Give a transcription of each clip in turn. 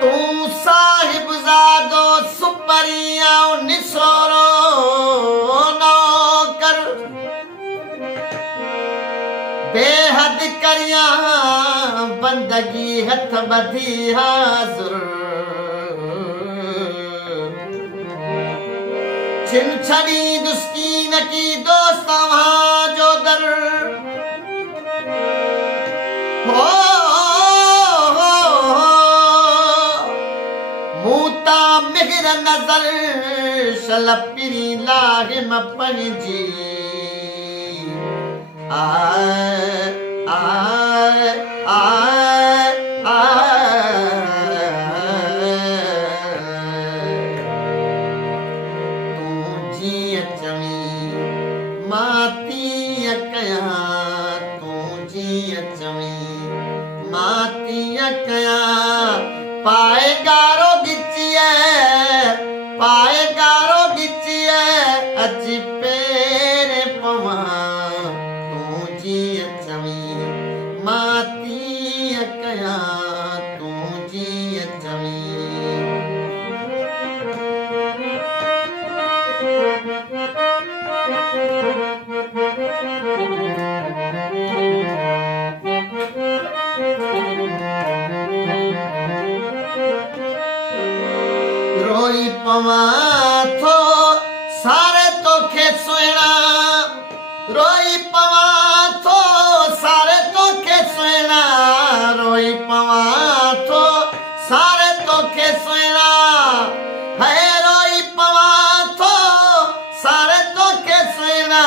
तू साहिब ज़ादो सुपरियां निसोरो नौकर बेहद करिया बंदगी हथ बधी हाजुर छिन छड़ी दुस्कीन की दोस्त वहाँ जो दर हो मूता मिहर नजर शलपिरी लाहिम पंजी आए आए आए तू जीअ चवी माती कया तू जीअ चवी माती कया पाए गारो गिचिए अची पेर पवा तू जीअ चवी माती कया तू जीअ चवी रोई पवा थो सारे तोखे सुहिणा रोई पवा थो सारे तोखे सुहिणा रोई पवा थो सारे तोखे सुहिणा है रोई पवा थो सारे तोखे सुहिणा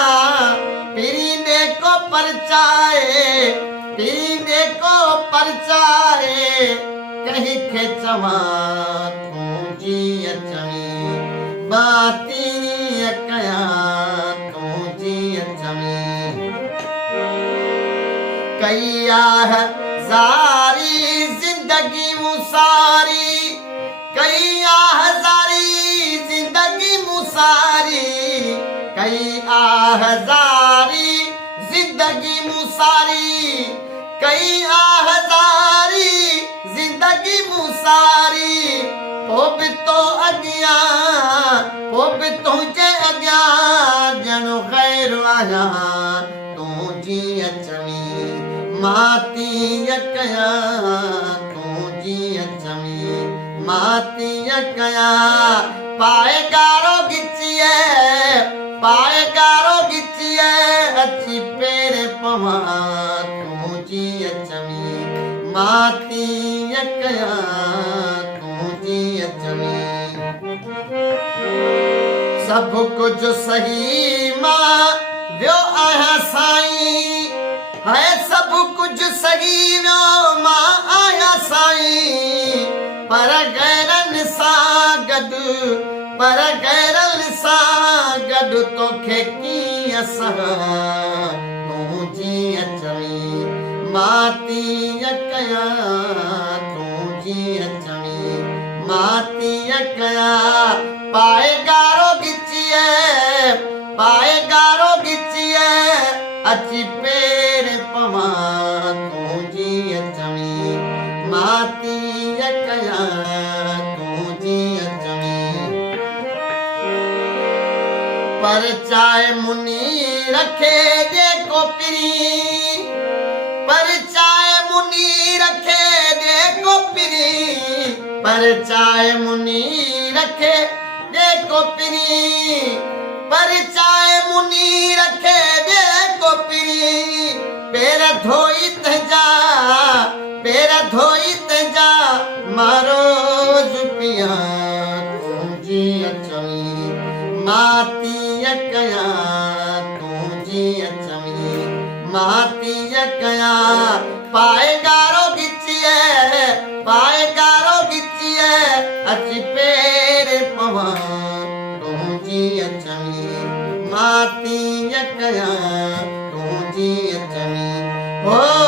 पीरींदे को परचाए कहीं खे चवां तू जीअ चवी बाती कया तू जीअ चवी कई आह ज़ारी जिंदगी मुसारी कई आह ज़ारी जिंदगी मुसारी कई आह ज़ारी जिंदगी मुसारी कई आह ज़ारी जिंदगी मुसारी पोइ बि तो तुंहिंजे अॻियां ॼणो ख़ैर आहियां तू जीअ चवी माती कया तू जीअ चवी माती कया पाए गारो गिचिए अची पेर पवा तू जीअ चवी माती कया तू जीअ चवी सब कुछ सही मां वियो आहियां साईं है सब कुछ सही वियो मां आहियां साईं पर गैरनि सां गॾु तोखे कीअं सहां तू जीअं चवी माती कया तू जीअं चवी माती कया पाए गारो गिचिए अची पेर पवा तू जीअ चवी माती कया तू जीअ चवी पर चाहे मुनी रखे जेको पिरी पर चाहे मुनी रखे जेको पिरी पर चाहे मुनी रखे जेको पिरी पर चाहे मुनी रखे जेको पिरी पेर धोई तंहिंजा मारोज पिया तू जीअ चवी माती कया तू जीअ चवी माती कया पाए गारो गिचिए अची पेर पवा तू जीअ चवी माती कया तू जीअ चवी हो